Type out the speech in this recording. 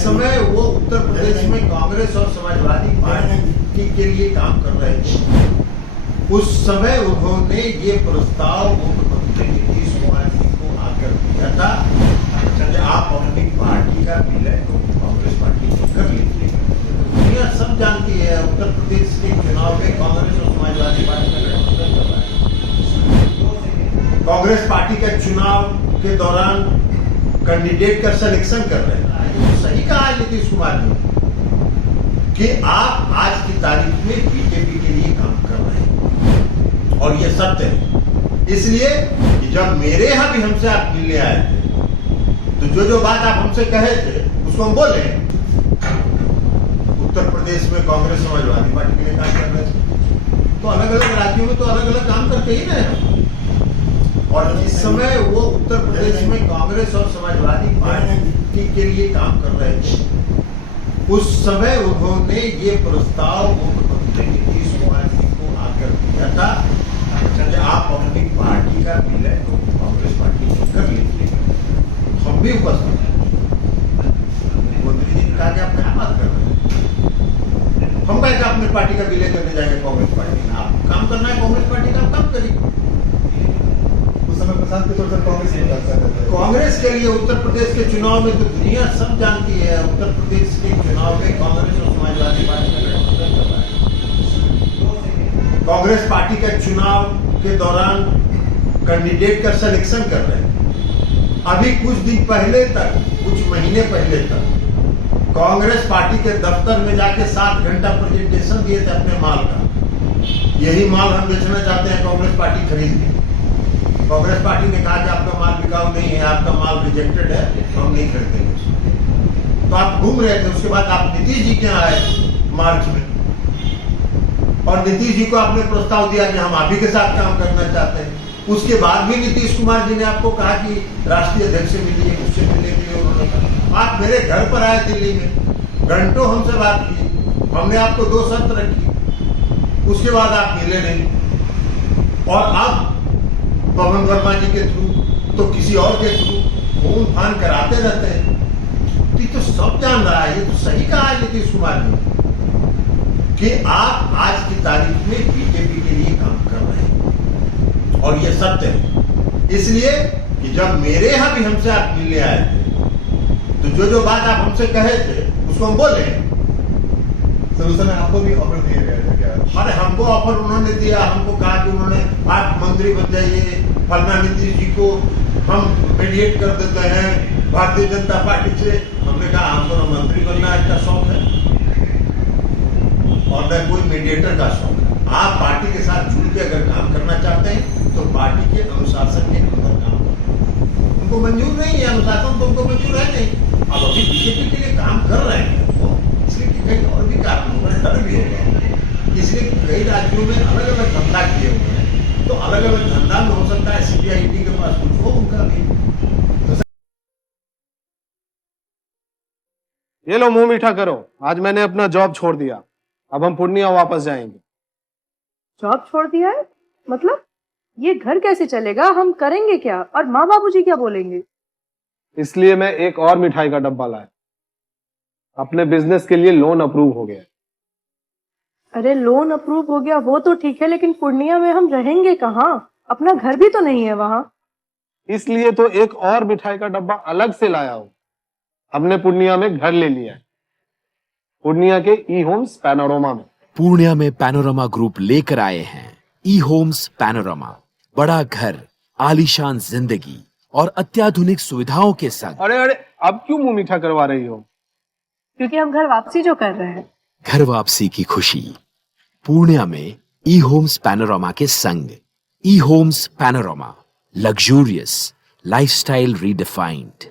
समय वो उत्तर प्रदेश में कांग्रेस और समाजवादी पार्टी के लिए काम कर रहे थे, उस समय उन्होंने ये प्रस्ताव मुख्यमंत्री नीतीश कुमार जी को आकर दिया था कि आप अपनी पार्टी का विलय तो कांग्रेस पार्टी से कर लीजिए। दुनिया सब जानती है उत्तर प्रदेश के चुनाव में कांग्रेस और समाजवादी पार्टी का गठबंधन कर रहा है। कांग्रेस पार्टी के चुनाव के दौरान कैंडिडेट का सिलेक्शन कर रहे हैं। तो सही कहा है नीतीश कुमार ने कि आप आज की तारीख में बीजेपी के लिए काम कर रहे हैं और ये सत्य है। इसलिए कि जब मेरे यहां भी हमसे आप मिलने आए थे तो जो बात आप हमसे कहे थे उसको हम बोले। उत्तर प्रदेश में कांग्रेस समाजवादी पार्टी के लिए काम कर रहे थे, तो अलग अलग राज्यों में तो अलग अलग काम करते ही रहे। और इस समय वो उत्तर प्रदेश में कांग्रेस और समाजवादी पार्टी के लिए काम कर रहे थे, उस समय उन्होंने ये प्रस्ताव मुख्यमंत्री नीतीश कुमार जी को आकर दिया था कि आप अपनी पार्टी का विलय तो कांग्रेस पार्टी से कर लीजिए। हम भी उपस्थित हैं। मुख्यमंत्री जी ने कहा कि आप क्या बात कर रहे हैं, हम कहें अपनी पार्टी का विलय करने जाएंगे कांग्रेस पार्टी में। आप काम करना है कांग्रेस पार्टी का, आप काम करिए। कांग्रेस के लिए उत्तर प्रदेश के चुनाव में तो दुनिया सब जानती है, उत्तर प्रदेश के चुनाव में कांग्रेस और समाजवादी पार्टी का गठबंधन कर रहा है। कांग्रेस पार्टी के चुनाव के दौरान कैंडिडेट का सिलेक्शन कर रहे हैं। अभी कुछ दिन पहले तक, कुछ महीने पहले तक कांग्रेस पार्टी के दफ्तर में जाके 7 घंटा प्रेजेंटेशन दिए थे अपने माल का। यही माल हम बेचना चाहते हैं, कांग्रेस पार्टी खरीद ली। कांग्रेस पार्टी ने कहा कि आपका माल बिकाऊ नहीं है, आपका माल रिजेक्टेड है, तो हम नहीं खरीदेंगे। तो आप घूम रहे थे। उसके बाद आप नीतीश जी के यहाँ आए मार्च में, और नीतीश जी को आपने प्रस्ताव दिया कि हम आप ही के साथ काम करना चाहते हैं। उसके बाद भी नीतीश कुमार जी ने आपको कहा कि राष्ट्रीय अध्यक्ष से मिलिए। उससे मिलने के लिए उन्होंने कहा, आप मेरे घर पर आए दिल्ली में, घंटों हमसे बात की, हमने आपको 2 शर्त रखी, उसके बाद आप मिले नहीं। और अब पवन वर्मा जी के थ्रू तो किसी और के थ्रू फोन फान कराते रहते हैं। तो सब जान रहा है, ये तो सही कहा है नीतीश कुमार ने कि आप आज की तारीख में बीजेपी के लिए काम कर रहे हैं और ये सत्य है। इसलिए कि जब मेरे यहां भी हमसे आप मिलने आए थे तो जो बात आप हमसे कहे थे उसको हम बोले। सर उस समय आपको भी ऑफर दिया गया था क्या? अरे हमको ऑफर उन्होंने दिया, हमको कहा कि उन्होंने आप मंत्री बन जाइए, फलना नीतीश जी को हम मीडिएट कर देते हैं भारतीय जनता पार्टी से। हमने कहा हमको ना मंत्री बनना का शौक है और न कोई मीडिएटर का शौक है। आप पार्टी के साथ जुड़ के अगर काम करना चाहते हैं तो पार्टी के अनुशासन के अंदर काम करें। उनको मंजूर नहीं है अनुशासन, तो उनको मंजूर है नहीं। अब अभी बीजेपी के लिए काम कर रहे हैं वो, इसलिए कि कहीं और भी कारण होगा, डर भी होगा। इसलिए कई राज्यों में अलग अलग धंधा किए हुए हैं, तो अलग अलग धंधा में हो सकता है सीबीआई ईडी के पास कुछ हो उनका भी। ये लो मुंह मीठा करो, आज मैंने अपना जॉब छोड़ दिया, अब हम पूर्णिया वापस जाएंगे। जॉब छोड़ दिया है? मतलब ये घर कैसे चलेगा, हम करेंगे क्या, और माँ बाबूजी क्या बोलेंगे? इसलिए मैं एक और मिठाई का डब्बा लाया। अपने बिजनेस के लिए लोन अप्रूव हो गया। अरे लोन अप्रूव हो गया वो तो ठीक है, लेकिन पूर्णिया में हम रहेंगे कहाँ? अपना घर भी तो नहीं है वहां। इसलिए तो एक और मिठाई का डब्बा अलग से लाया हूं। हमने पूर्णिया में घर ले लिया है, पूर्णिया के ई होम्स पैनोरमा में। पूर्णिया में पैनोरमा ग्रुप लेकर आए हैं ई होम्स पैनोरमा। बड़ा घर, आलीशान जिंदगी और अत्याधुनिक सुविधाओं के संग। अरे अब क्यों मुंह मीठा करवा रही हो? क्योंकि हम घर वापसी जो कर रहे हैं। घर वापसी की खुशी पूर्णिया में ई होम्स पैनोरमा के संग। ई homes panorama, luxurious lifestyle redefined.